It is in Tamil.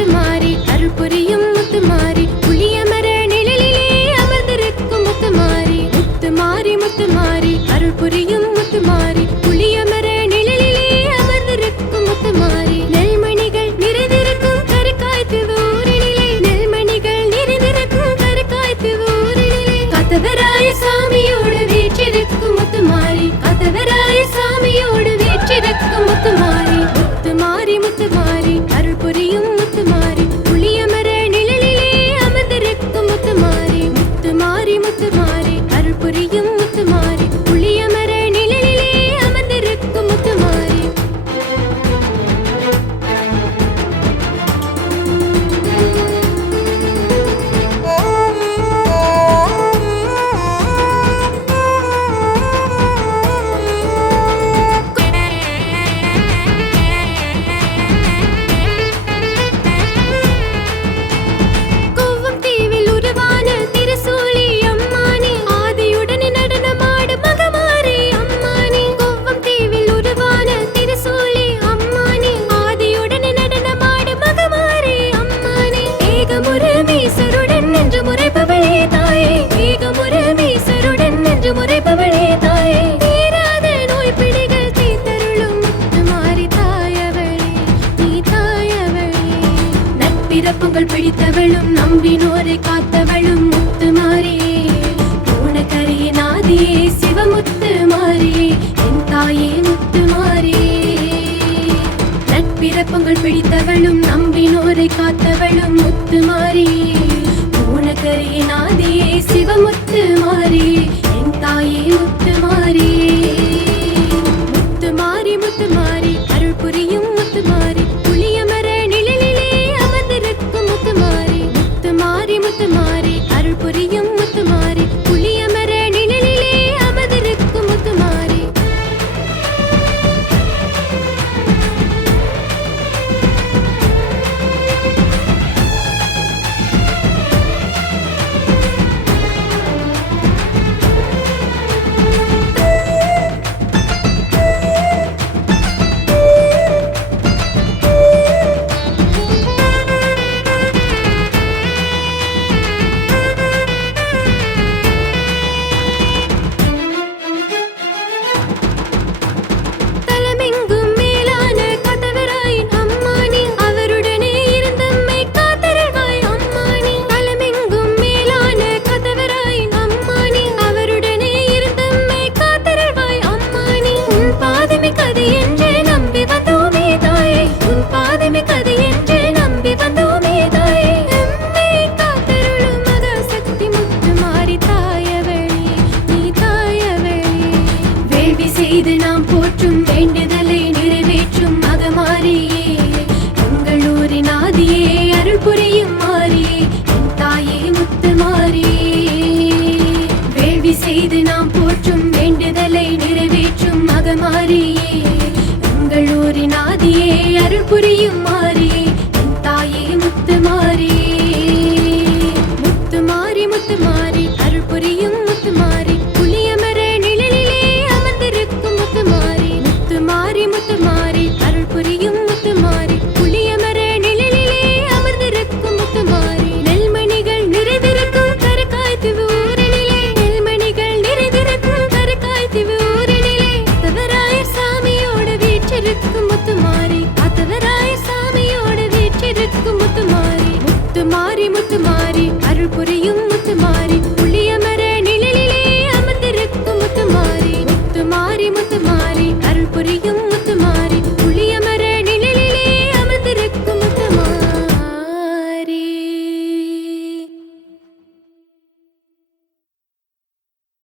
முத்துமாரி அருள் புரியும் முத்துமாரி புளியமர நிழலிலே அமர்ந்திருக்கும் முத்துமாரி முத்துமாரி முத்துமாரி அருள் புரியும் முத்துமாரி புளியமர நிழலிலே அமர்ந்திருக்கும் முத்துமாரி நெல்மணிகள் நிறைந்திருக்கும் கருக்காய்த்து ஊரினிலே நெல்மணிகள் நிறைந்திருக்கும் கருக்காய்த்து ஊரினிலே கத்தவராய சாமியோடு வீற்றிருக்கும் முத்துமாரி கத்தவராய சாமியோடு வீற்றிருக்கும் முத்துமாரி முத்துமாரி முத்துமாரி அருள் புரியும் முத்துமாரி புளியமர நிழலிலே அமர்ந்திருக்கும் முத்துமாரி முத்துமாரி முத்துமாரி அருள் புரியும் முத்துமாரி புளியமர நிழலிலே அமர்ந்திருக்கும் முத்துமாரி கோவம் தீவில் உருவான திருசூலி அம்மானி ஆதியுடன் நடனமாடு மகமாரி அம்மானி கோவம் தீவில் உருவான திருசூலி அம்மானி ஆதியுடன் நடனமாடு மகமாரி அம்மானி ஏகமுற மீசருடன் நின்று முறைப்பவளே தாயே ஏகமுற மீசருடன் நின்று முறைப்பவளே தாயே தீராத நோய் பிடிகள் தீர்த்தருளும் முத்துமாரி தாயவளே நீ தாயவளே நட்பிறப்புகள் பிடித்தவளும் நம்பினோரை காத்தவளும் முத்துமாரியே பூனகரியின் ஆதியே சிவமுத்துமாரியே என் தாயே முத்துமாரியே நட்பிறப்புகள் பிடித்தவளும் நம்பினோரை காத்தவளும் முத்துமாரியே பூனகரியின் ஆதியே சிவமுத்துமாரியே என் தாயே முத்துமாரியே முத்துமாரி முத்துமாரி அருள் புரியும் முத்துமாரி புளியமர நிழலிலே அமர்ந்திருக்கும் முத்துமாரி முத்துமாரி முத்துமாரி அருள் புரியும் முத்துமாரி புளியமர நிழலிலே அமர்ந்திருக்கும் முத்துமாரி தலமெங்கும் மேலான கதவராயின் அம்மானி அவருடனே இருந்தம்மை காத்தருள்வாய் அம்மானி தலமெங்கும் மேலான கதவராயின் அம்மானி அவருடனே இருந்தம்மை காத்தருள்வாய் அம்மானி உன் பாதமே கதை என்று நம்பி வந்தோமே தாயே உன் பாதமே கதை என்று நம்பி வந்தோமே தாயே எம்மை காத்தருளும் மகாசக்தி முத்துமாரி தாயவளே நீ தாயவளே வேள்வி செய்து நாம் போற்றும் வேண்டுதலை நிறைவேற்றும் மகமாரியே எங்கள் ஊரின் ஆதியே அருள் புரியும் மாரியே என் தாயே முத்துமாரியே வேள்வி செய்து நாம் போற்றும் வேண்டுதலை நிறைவேற்றும் மகமாரியே எங்கள் ஊரின் ஆதியே அருள் புரியும் மாரியே என் தாயே முத்துமாரியே முத்துமாரி முத்துமாரி அருள் புரியும் முத்துமாரி புளியமர நிழலிலே அமர்ந்திருக்கும் முத்துமாரி முத்துமாரி முத்துமாரி அருள் புரியும் முத்துமாரி புளியமர நிழலிலே அமர்ந்திருக்கும் முத்துமாரி நெல்மணிகள் நிறைந்திருக்கும் கருக்காய்த்து ஊரினிலே நெல்மணிகள் நிறைந்திருக்கும் கருக்காய்த்து ஊரினிலே கத்தவராய சாமியோடு வீற்றிருக்கும் முத்துமாரி கத்தவராய சாமியோடு வீற்றிருக்கும் முத்துமாரி முத்துமாரி முத்துமாரி அருள் புரியும் முத்துமாரி புளியமர நிழலிலே அமர்ந்திருக்கும் முத்துமாரி முத்துமாரி முத்துமாரி